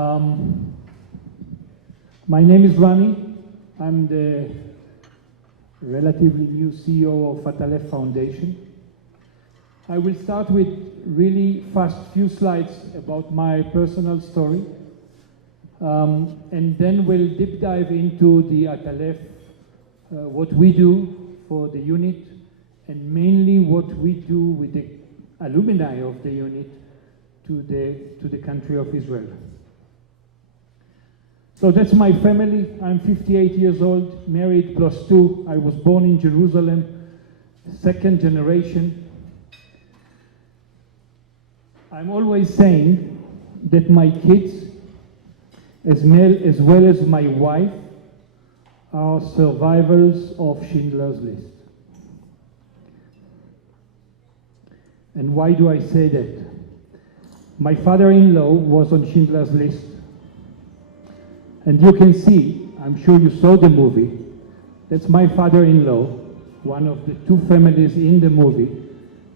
Um, my name is Rani. I'm the relatively new CEO of Atalef Foundation. I will start with really fast few slides about my personal story, and then we'll deep dive into the Atalef, what we do for the unit, and mainly what we do with the alumni of the unit to the country of Israel. So that's my family. I'm 58 years old, married +2. I was born in Jerusalem, second generation. I'm always saying that my kids, as well as my wife, are survivors of Schindler's List. And why do I say that? My father-in-law was on Schindler's List. And you can see, I'm sure you saw the movie, that's my father-in-law, one of the two families in the movie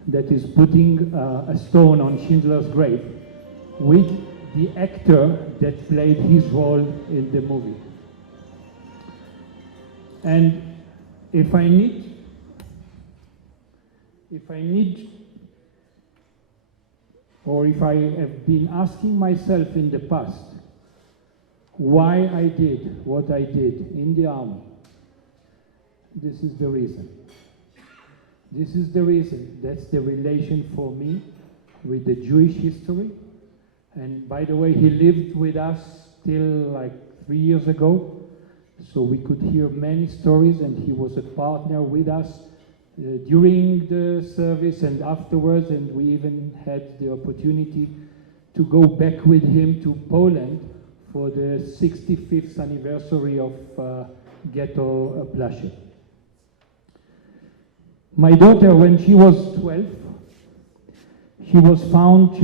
that is putting a stone on Schindler's grave with the actor that played his role in the movie. And if I need, or if I have been asking myself in the past why I did what I did in the army, this is the reason. This is the reason. That's the relation for me with the Jewish history. And by the way, he lived with us till like 3 years ago, so we could hear many stories, and he was a partner with us during the service and afterwards, and we even had the opportunity to go back with him to Poland for the 65th anniversary of Ghetto Blashe. My daughter, when she was 12, she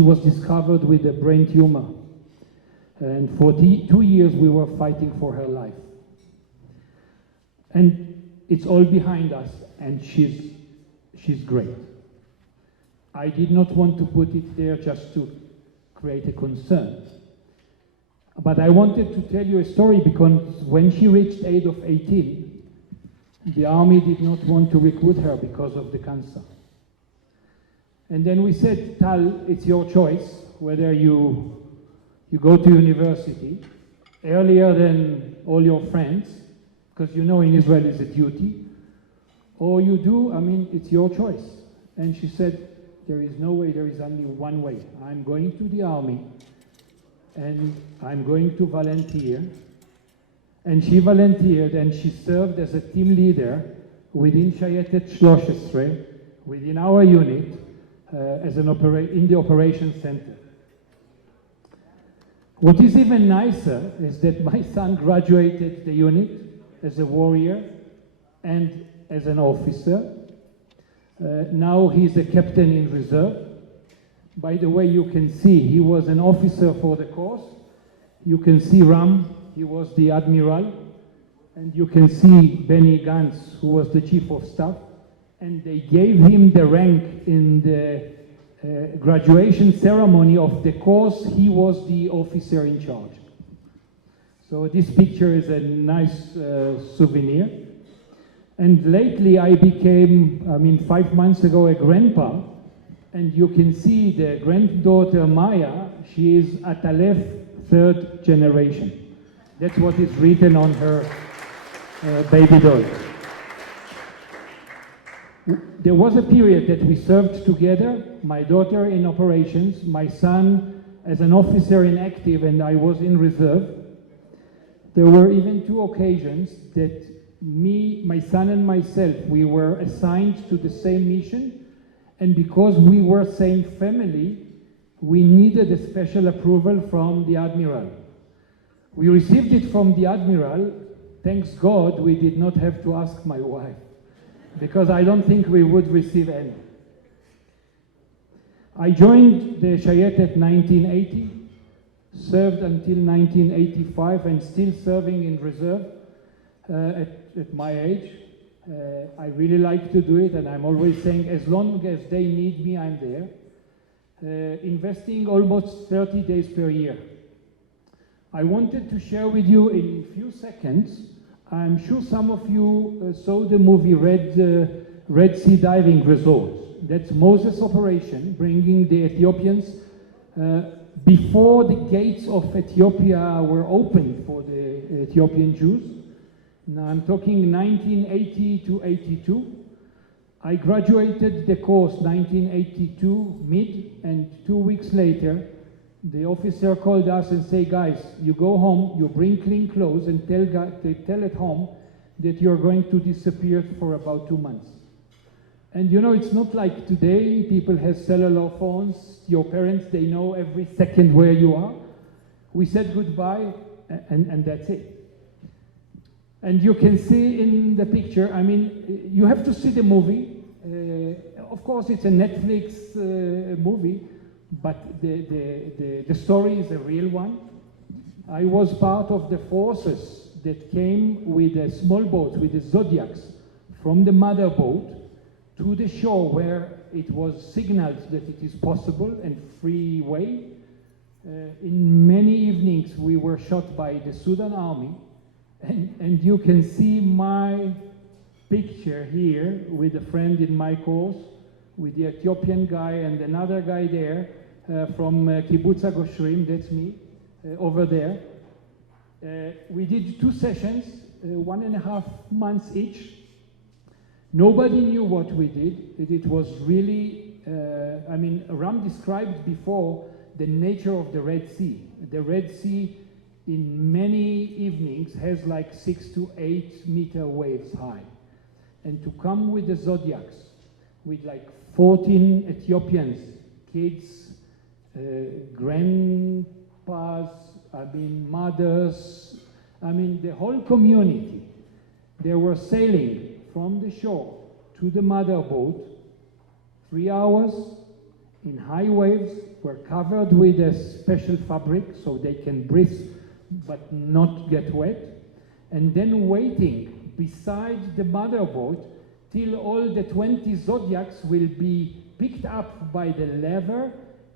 was discovered with a brain tumor. And for 2 years we were fighting for her life. And it's all behind us, and she's great. I did not want to put it there just to create a concern. But I wanted to tell you a story because when she reached age of 18, the army did not want to recruit her because of the cancer. And then we said, Tal, it's your choice whether you go to university earlier than all your friends, because you know in Israel it's a duty, or you do, it's your choice. And she said, there is no way, there is only one way. I'm going to the army, and I'm going to volunteer. And she volunteered, and she served as a team leader within Shayetet 13, within our unit, in the operations center. What is even nicer is that my son graduated the unit as a warrior and as an officer. Now he's a captain in reserve. By the way, you can see he was an officer for the course. You can see Ram, he was the admiral. And you can see Benny Gantz, who was the chief of staff. And they gave him the rank in the graduation ceremony of the course. He was the officer in charge. So this picture is a nice souvenir. And lately I became, 5 months ago, a grandpa. And you can see the granddaughter Maya, she is Atalef 3rd generation. That's what is written on her baby doll. There was a period that we served together, my daughter in operations, my son as an officer in active, and I was in reserve. There were even 2 occasions that my son and myself, we were assigned to the same mission, and because we were same family, we needed a special approval from the admiral. We received it from the admiral. Thanks God we did not have to ask my wife, because I don't think we would receive any. I joined the Shayetet 1980, served until 1985, and still serving in reserve at my age. I really like to do it, and I'm always saying as long as they need me, I'm there. Investing almost 30 days per year. I wanted to share with you in a few seconds. I'm sure some of you saw the movie Red Sea Diving Resort. That's Moses' operation, bringing the Ethiopians before the gates of Ethiopia were opened for the Ethiopian Jews. Now I'm talking 1980 to 82. I graduated the course 1982 mid, and 2 weeks later, the officer called us and said, guys, you go home, you bring clean clothes, and tell at home that you're going to disappear for about 2 months. And you know, it's not like today, people have cellular phones, your parents, they know every second where you are. We said goodbye, and that's it. And you can see in the picture, I mean, you have to see the movie. Of course, it's a Netflix movie, but the story is a real one. I was part of the forces that came with a small boat, with the Zodiacs, from the mother boat to the shore where it was signaled that it is possible and free way. In many evenings, we were shot by the Sudan army. And you can see my picture here with a friend in my course, with the Ethiopian guy and another guy there from Kibbutz Agoshrim, that's me, over there. We did 2 sessions, 1.5 months each. Nobody knew what we did. It was really, I mean, Ram described before the nature of the Red Sea. The Red Sea in many evenings has like 6 to 8 meter waves high. And to come with the Zodiacs, with like 14 Ethiopians, kids, grandpas, I mean mothers, I mean the whole community, they were sailing from the shore to the mother boat, 3 hours in high waves, were covered with a special fabric so they can breathe but not get wet, and then waiting beside the mother boat till all the 20 Zodiacs will be picked up by the lever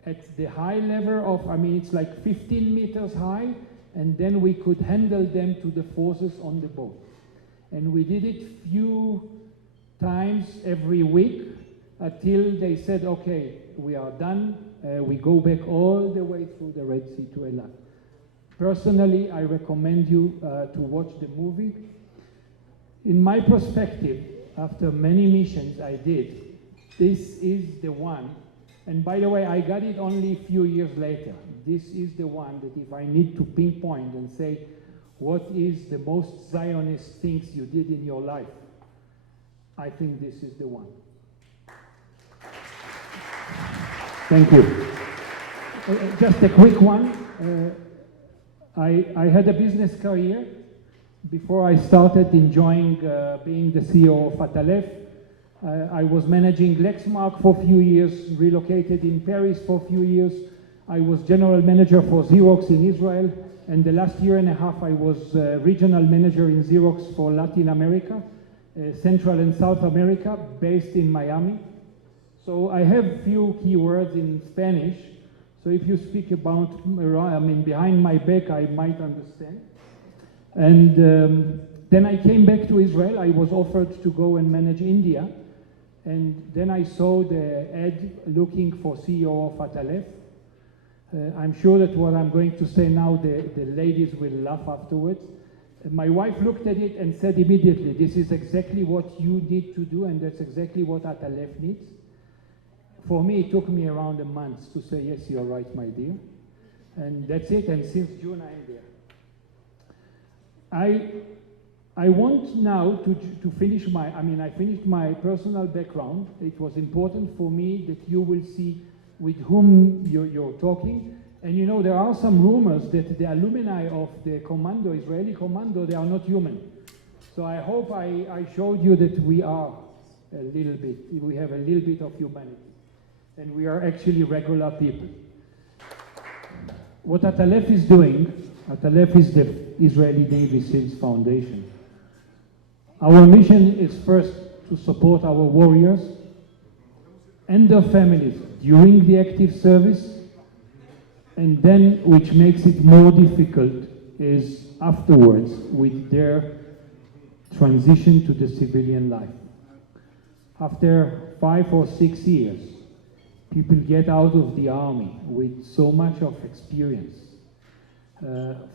at the high level of, I mean, it's like 15 meters high, and then we could handle them to the forces on the boat. And we did it few times every week until they said, okay, we are done. We go back all the way through the Red Sea to Eilat. Personally, I recommend you to watch the movie. In my perspective, after many missions I did, this is the one. And by the way, I got it only a few years later. This is the one that if I need to pinpoint and say, what is the most Zionist things you did in your life? I think this is the one. Thank you. Just a quick one. I had a business career before I started enjoying being the CEO of Atalef. I was managing Lexmark for a few years, relocated in Paris for a few years. I was general manager for Xerox in Israel, and the last 1.5 years I was regional manager in Xerox for Latin America, Central and South America, based in Miami. So I have few keywords in Spanish. So if you speak about, I mean, behind my back, I might understand. And then I came back to Israel. I was offered to go and manage India. And then I saw the ad looking for CEO of Atalef. I'm sure that what I'm going to say now, the ladies will laugh afterwards. My wife looked at it and said immediately, this is exactly what you need to do, and that's exactly what Atalef needs. For me, it took me around a month to say, yes, you're right, my dear. And that's it, and since June, I'm there. I want now to finish I finished my personal background. It was important for me that you will see with whom you're talking. And you know, there are some rumors that the alumni of the commando, Israeli commando, they are not human. So I hope I showed you that we are a little bit, we have a little bit of humanity. And we are actually regular people. What Atalef is doing, Atalef is the Israeli Navy SEALs Foundation. Our mission is first to support our warriors and their families during the active service, and then, which makes it more difficult, is afterwards with their transition to the civilian life. After 5 or 6 years, people get out of the army with so much of experience,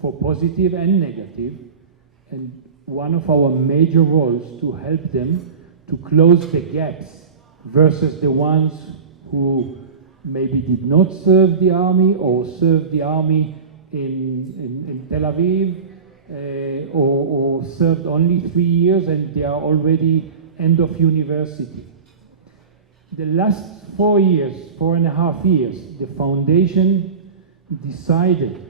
for positive and negative, and one of our major roles to help them to close the gaps versus the ones who maybe did not serve the army or served the army in Tel Aviv, or served only 3 years and they are already end of university. The last 4 years, 4.5 years, the foundation decided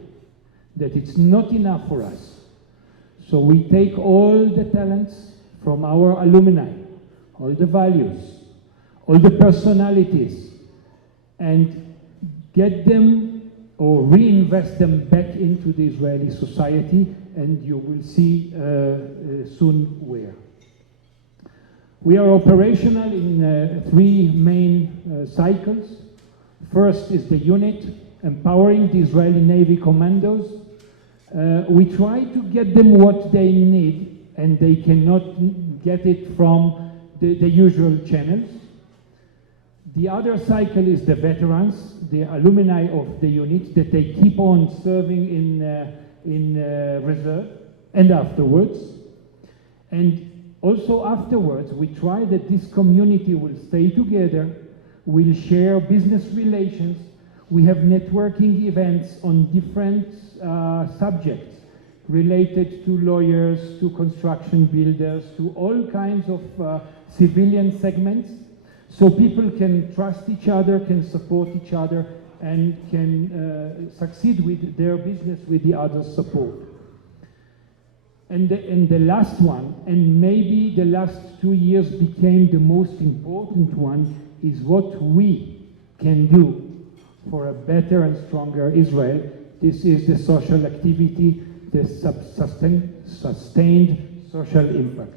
that it's not enough for us. So we take all the talents from our alumni, all the values, all the personalities, and get them or reinvest them back into the Israeli society, and you will see soon where. We are operational in 3 main cycles. First is the unit, empowering the Israeli Navy commandos. We try to get them what they need, and they cannot get it from the usual channels. The other cycle is the veterans, the alumni of the unit, that they keep on serving in reserve and afterwards. And also afterwards, we try that this community will stay together, will share business relations. We have networking events on different subjects related to lawyers, to construction builders, to all kinds of civilian segments. So people can trust each other, can support each other, and can succeed with their business with the other's support. And the last one, and maybe the last 2 years became the most important one, is what we can do for a better and stronger Israel. This is the social activity, the sustained social impact.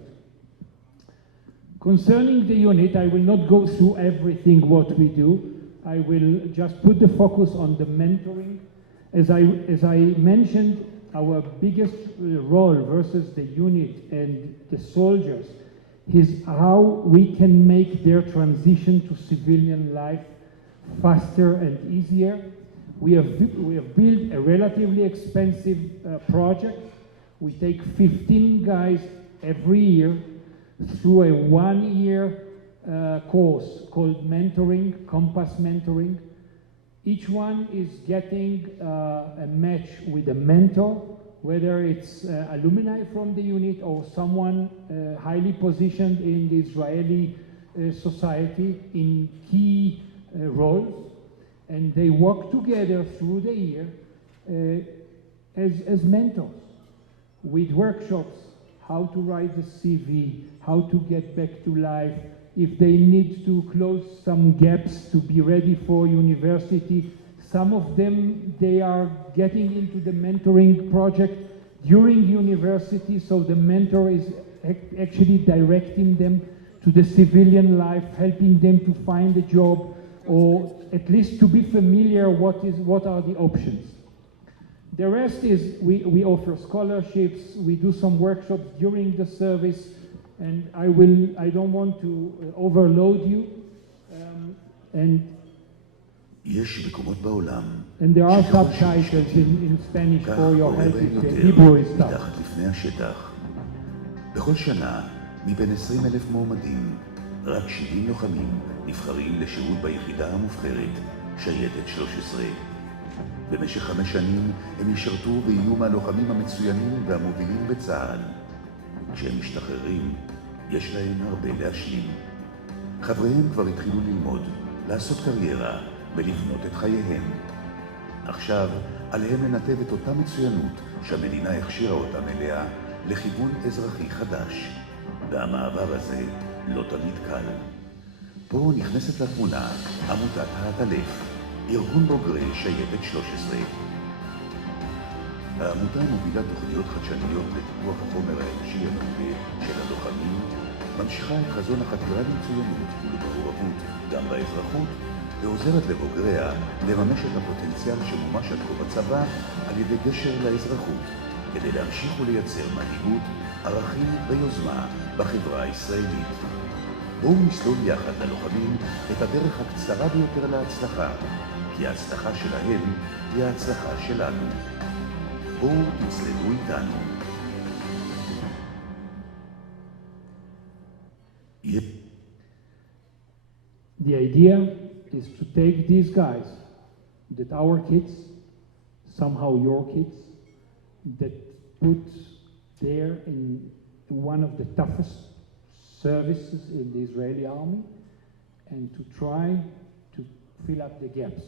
Concerning the unit, I will not go through everything what we do. I will just put the focus on the mentoring. As I mentioned, our biggest role versus the unit and the soldiers is how we can make their transition to civilian life faster and easier. We have built a relatively expensive project. We take 15 guys every year through a 1-year course called mentoring, Compass Mentoring. Each one is getting a match with a mentor, whether it's alumni from the unit or someone highly positioned in the Israeli society in key roles. And they work together through the year as mentors with workshops, how to write the CV, how to get back to life, if they need to close some gaps to be ready for university. Some of them, they are getting into the mentoring project during university, so the mentor is actually directing them to the civilian life, helping them to find a job, or at least to be familiar what are the options. The rest is we offer scholarships, we do some workshops during the service, and I don't want to overload you. And there are subtitles in Spanish for your help if the Hebrew is tough. בכל שנה, מבין 20,000 מועמדים, רק 70 לוחמים נבחרים לשירות ביחידה המובחרת, שייטת 13. במשך 5 שנים הם ישרתו ויהיו מהלוחמים המצוינים והמובילים בצה"ל. כשהם משתחררים, יש להם הרבה להשלים. חבריהם כבר התחילו ללמוד, לעשות קריירה ולבנות את חייהם. עכשיו, עליהם לנתב את אותה מצוינות שהמדינה הכשירה אותם אליה לכיוון אזרחי חדש. והמעבר הזה לא תמיד קל. פה נכנסת לתמונה עמותת האטלף, ארגון בוגרי שייטת 13. העמותה מובילה תוכניות חדשניות לטיפוח החומר האנושי המעולה של הלוחמים, ממשיכה את חזון החתירה למצוינות ולמעורבות גם באזרחות, ועוזרת לבוגריה לממש את הפוטנציאל שמומש עד כה בצבא על ידי גשר לאזרחות, כדי להמשיך ולייצר מנהיגות, ערכים ויוזמה בחברה הישראלית. בואו נסלול יחד ללוחמים את הדרך הקצרה ביותר להצלחה, כי ההצלחה שלהם היא ההצלחה שלנו. בואו תצללו איתנו. The idea is to take these guys, that our kids, somehow your kids, that put there in one of the toughest services in the Israeli army, and to try to fill up the gaps.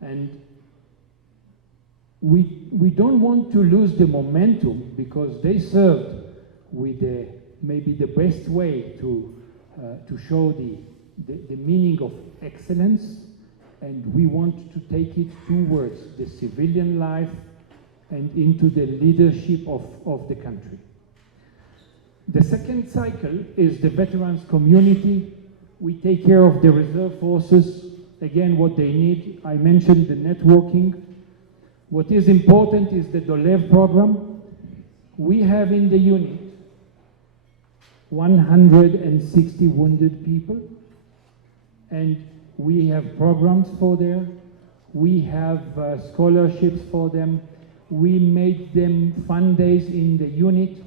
And we don't want to lose the momentum, because they served with maybe the best way to show the meaning of excellence, and we want to take it towards the civilian life and into the leadership of the country. The second cycle is the veterans community. We take care of the reserve forces, again what they need. I mentioned the networking. What is important is the Dolev program. We have in the unit 160 wounded people, and we have programs for them. We have scholarships for them. We made them fun days in the unit.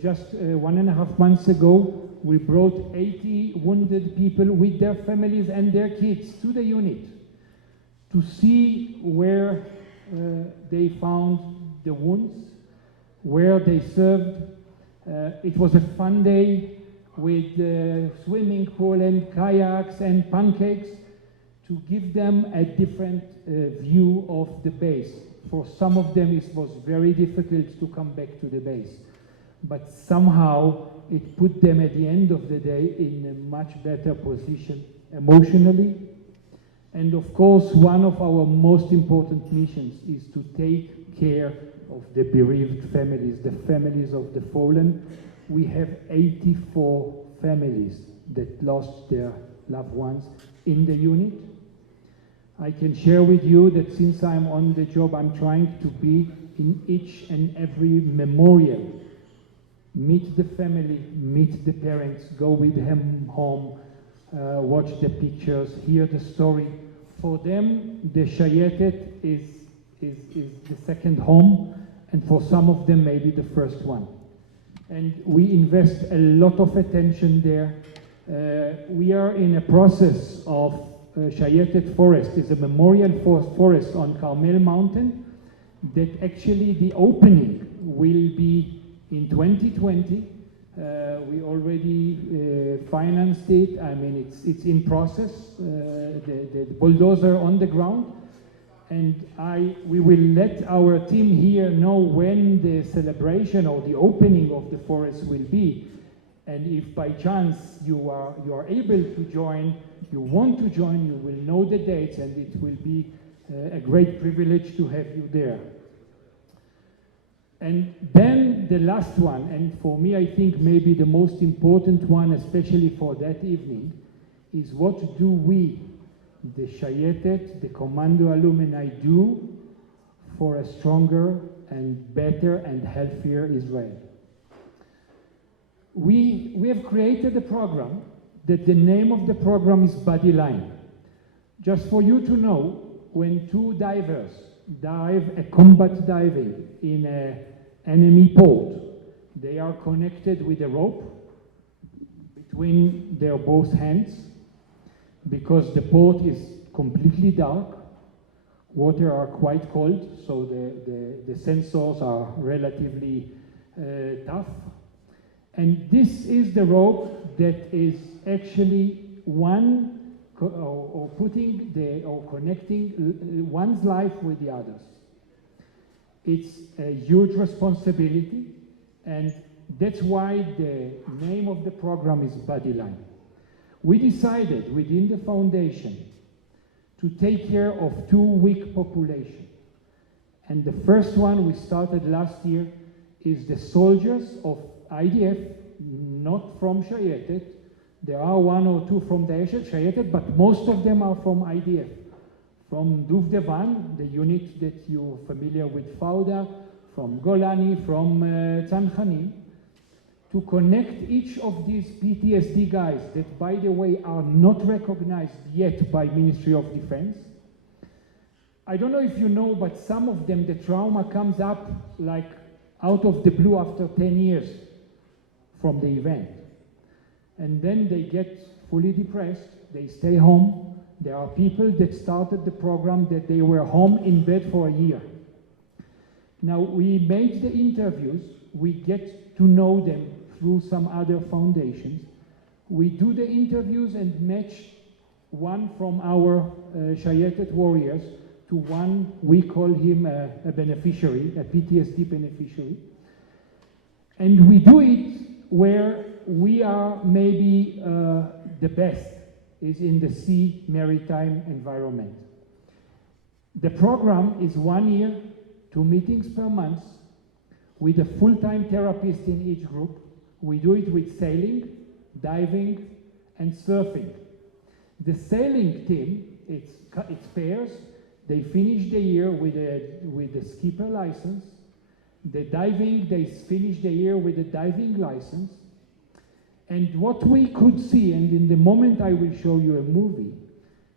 Just 1.5 months ago, we brought 80 wounded people with their families and their kids to the unit to see where they found the wounds, where they served. It was a fun day with swimming pool and kayaks and pancakes to give them a different view of the base. For some of them it was very difficult to come back to the base, but somehow it put them at the end of the day in a much better position emotionally. And of course, one of our most important missions is to take care of the bereaved families, the families of the fallen. We have 84 families that lost their loved ones in the unit. I can share with you that since I'm on the job, I'm trying to be in each and every memorial. Meet the family, meet the parents, go with them home, watch the pictures, hear the story. For them, the Shayetet is the second home, and for some of them, maybe the first one. And we invest a lot of attention there. We are in a process of Shayetet Forest. It's a memorial forest on Carmel Mountain that actually the opening will be in 2020. We already financed it. I mean, it's in process. The bulldozer on the ground. And we will let our team here know when the celebration or the opening of the forest will be. And if by chance you are able to join, you want to join, you will know the dates, and it will be a great privilege to have you there. And then the last one, and for me I think maybe the most important one, especially for that evening, is what do we, the Shayetet, the Commando alumni, do for a stronger and better and healthier Israel. We have created a program that the name of the program is Bodyline. Just for you to know, when two divers dive a combat diving in an enemy port, they are connected with a rope between their both hands, because the port is completely dark, water are quite cold, so the sensors are relatively tough. And this is the rope that is actually connecting one's life with the others. It's a huge responsibility, and that's why the name of the program is Bodyline. We decided within the foundation to take care of two weak populations. And the first one we started last year is the soldiers of IDF, not from Shayetet. There are one or two from the Shayetet, but most of them are from IDF. From Duvdevan, the unit that you're familiar with, Fauda, from Golani, from Tzanchanim, to connect each of these PTSD guys that, by the way, are not recognized yet by Ministry of Defense. I don't know if you know, but some of them, the trauma comes up like out of the blue after 10 years from the event. And then they get fully depressed, they stay home. There are people that started the program that they were home in bed for a year. Now, we made the interviews, we get to know them through some other foundations. We do the interviews and match one from our Shayetet warriors to one, we call him a beneficiary, a PTSD beneficiary. And we do it where we are maybe the best, is in the sea maritime environment. The program is 1 year, 2 meetings per month, with a full-time therapist in each group. We do it with sailing, diving, and surfing. The sailing team, it's pairs. They finish the year with a skipper license. The diving, they finish the year with a diving license. And what we could see, and in the moment I will show you a movie,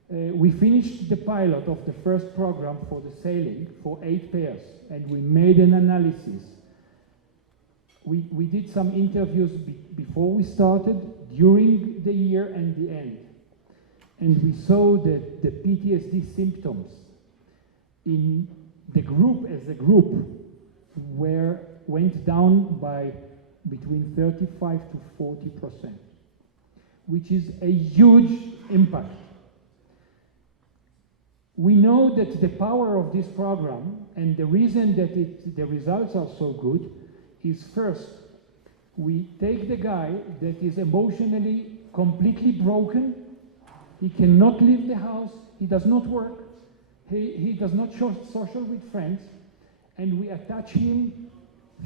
we finished the pilot of the first program for the sailing for 8 pairs, and we made an analysis. We did some interviews before we started, during the year, and the end. And we saw that the PTSD symptoms in the group as a group went down by between 35 to 40%, which is a huge impact. We know that the power of this program and the reason that the results are so good is, first, we take the guy that is emotionally completely broken. He cannot leave the house, he does not work, he does not show social with friends, and we attach him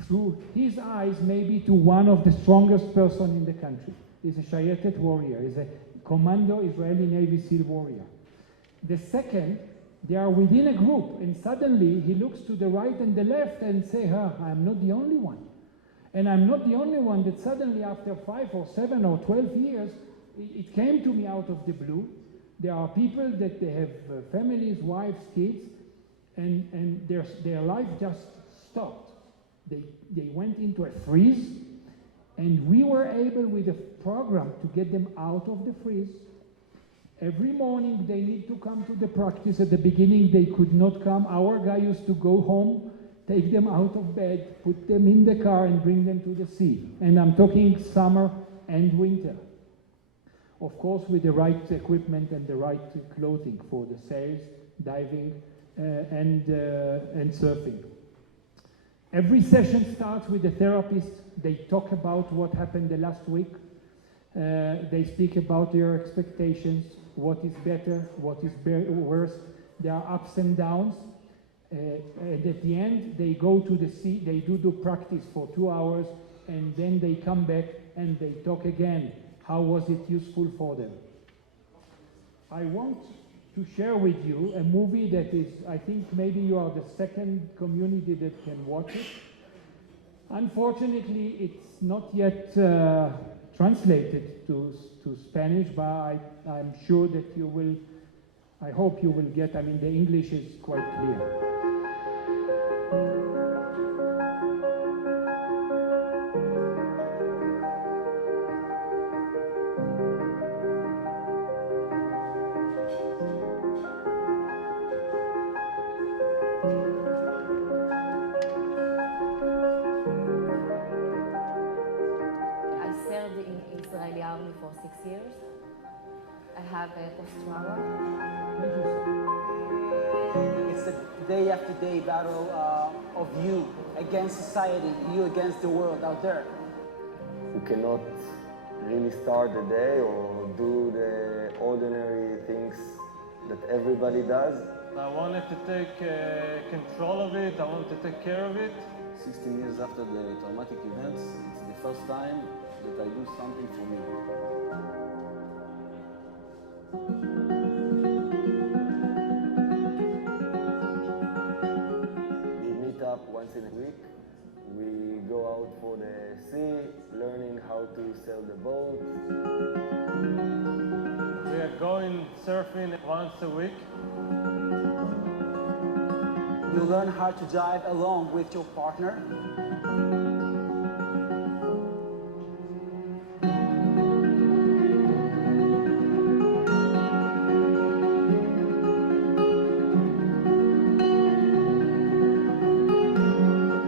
through his eyes maybe to one of the strongest person in the country. He's a Shayetet warrior, he's a commando Israeli Navy SEAL warrior. The second, they are within a group, and suddenly he looks to the right and the left and say, I'm not the only one. And I'm not the only one that suddenly after 5 or 7 or 12 years, it came to me out of the blue. There are people that they have families, wives, kids, and their life just stopped. They went into a freeze, and we were able with a program to get them out of the freeze. Every morning they need to come to the practice. At the beginning they could not come. Our guy used to go home, take them out of bed, put them in the car and bring them to the sea. And I'm talking summer and winter. Of course, with the right equipment and the right clothing for the sails, diving, and surfing. Every session starts with the therapist. They talk about what happened the last week. They speak about their expectations, what is better, what is worse. There are ups and downs. And at the end, they go to the sea, they do practice for 2 hours, and then they come back and they talk again. How was it useful for them? I want to share with you a movie that is, I think maybe you are the second community that can watch it. Unfortunately, it's not yet translated to Spanish, but I'm sure that you will, I hope you will get, I mean, the English is quite clear. For 6 years. I have a post-trauma. It's a day after day battle of you against society, you against the world out there. You cannot really start the day or do the ordinary things that everybody does. I wanted to take control of it, I wanted to take care of it. 16 years after the traumatic events, it's the first time that I do something for me. We meet up once in a week. on the boat. We are going surfing once a week. You learn how to dive along with your partner.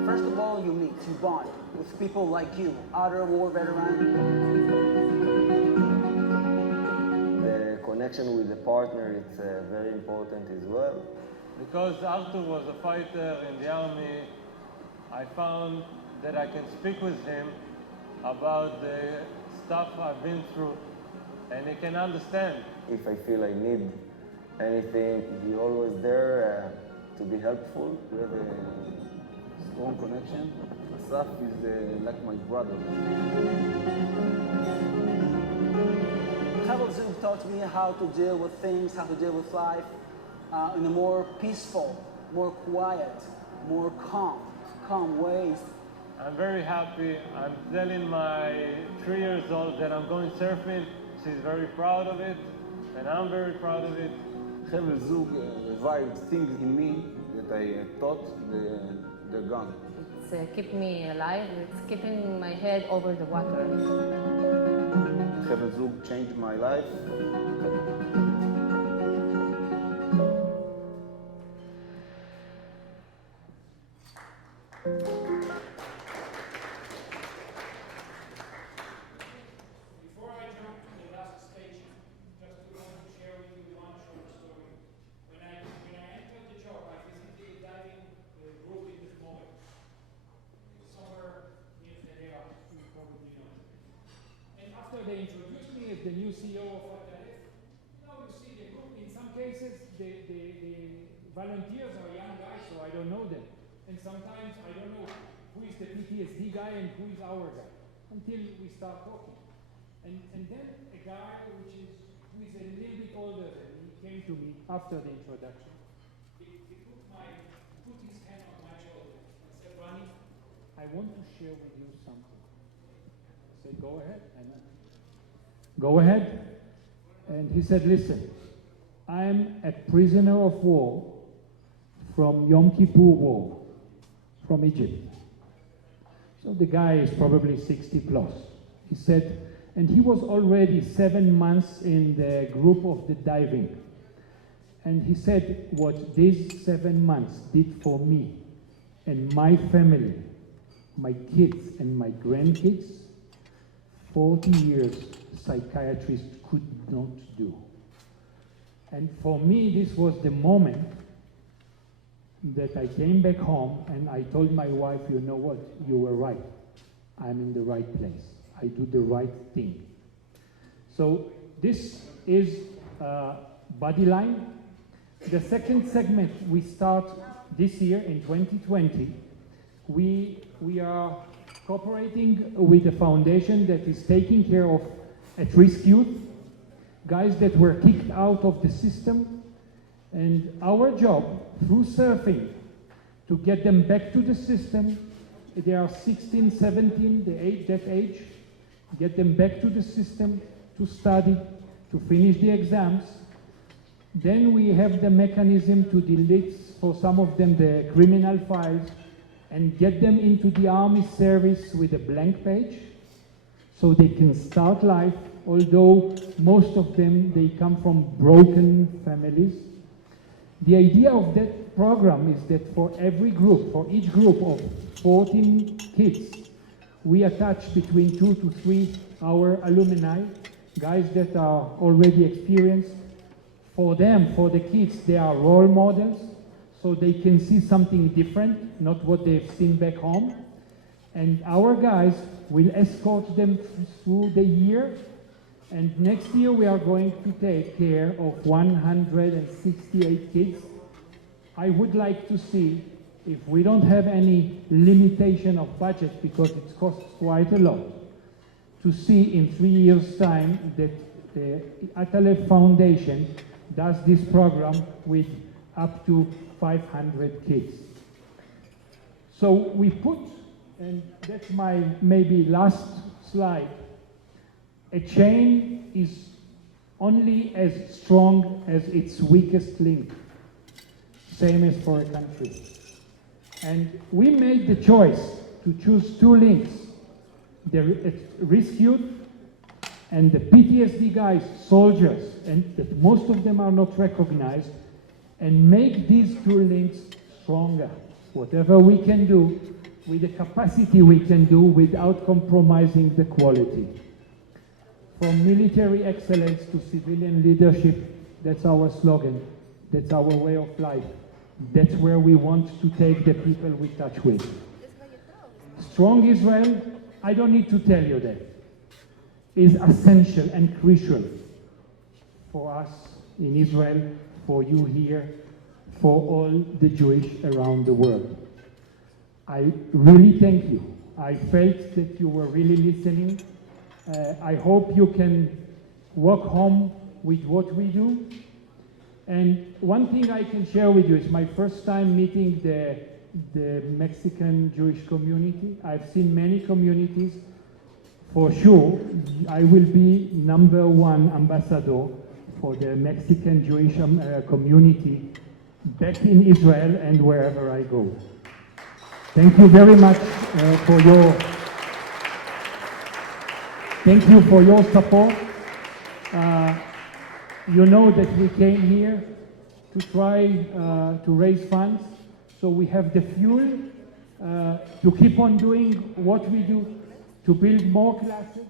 First of all, you meet, you bond with people like you, other war veterans. The connection with the partner is very important as well. Because Arthur was a fighter in the army, I found that I can speak with him about the stuff I've been through, and he can understand. If I feel I need anything, he's always there to be helpful. We have a strong connection. Asaf is like my brother. Travel Zoom taught me how to deal with things, how to deal with life in a more peaceful, more quiet, more calm ways. I'm very happy. I'm telling my 3 years old that I'm going surfing. She's very proud of it, and I'm very proud of it. Travel Zoom revived things in me that I thought they're gone. It's keeping me alive. It's keeping my head over the water. Travel Zoom changed my life. Before I jump to the last station, just want to share with you one short story. When I entered the job, I visited a diving group in this moment. Somewhere near the area, you probably know. And after they introduced me as the new CEO of Atalef, you see the group, in some cases, the volunteers are young guys, so I don't know them. And sometimes I don't know who is the PTSD guy and who is our guy, until we start talking. And then a guy who is a little bit older than me came to me after the introduction. He put his hand on my shoulder and said, Rani, I want to share with you something. I said, go ahead. Go ahead. And he said, listen, I'm a prisoner of war from Yom Kippur War, from Egypt. So the guy is probably 60 plus. He said, and he was already 7 months in the group of the diving. And he said, what these 7 months did for me and my family, my kids and my grandkids, 40 years psychiatrists could not do. And for me, this was the moment that I came back home and I told my wife, you know what, you were right. I'm in the right place. I do the right thing. So this is Bodyline. The second segment we start this year in 2020. We are cooperating with a foundation that is taking care of at-risk youth, guys that were kicked out of the system, and our job through surfing to get them back to the system. They are 16, 17, that age, get them back to the system to study, to finish the exams. Then we have the mechanism to delete for some of them the criminal files and get them into the army service with a blank page so they can start life, although most of them, they come from broken families. The idea of that program is that for every group, for each group of 14 kids, we attach between 2 to 3 our alumni, guys that are already experienced. For them, for the kids, they are role models, so they can see something different, not what they've seen back home. And our guys will escort them through the year. And next year we are going to take care of 168 kids. I would like to see, if we don't have any limitation of budget, because it costs quite a lot, to see in 3 years' time that the Atalef Foundation does this program with up to 500 kids. So we put, and that's my maybe last slide, A chain is only as strong as its weakest link. Same as for a country. And we made the choice to choose two links, the rescued and the PTSD guys, soldiers, and that most of them are not recognized, and make these two links stronger. Whatever we can do, with the capacity we can do without compromising the quality. From military excellence to civilian leadership, that's our slogan, that's our way of life. That's where we want to take the people we touch with. Strong Israel, I don't need to tell you that, is essential and crucial for us in Israel, for you here, for all the Jewish around the world. I really thank you. I felt that you were really listening. I hope you can walk home with what we do. And one thing I can share with you is my first time meeting the Mexican Jewish community. I've seen many communities. For sure, I will be #1 ambassador for the Mexican Jewish community back in Israel and wherever I go. Thank you very much for your support. You know that we came here to try to raise funds, so we have the fuel to keep on doing what we do, to build more classes.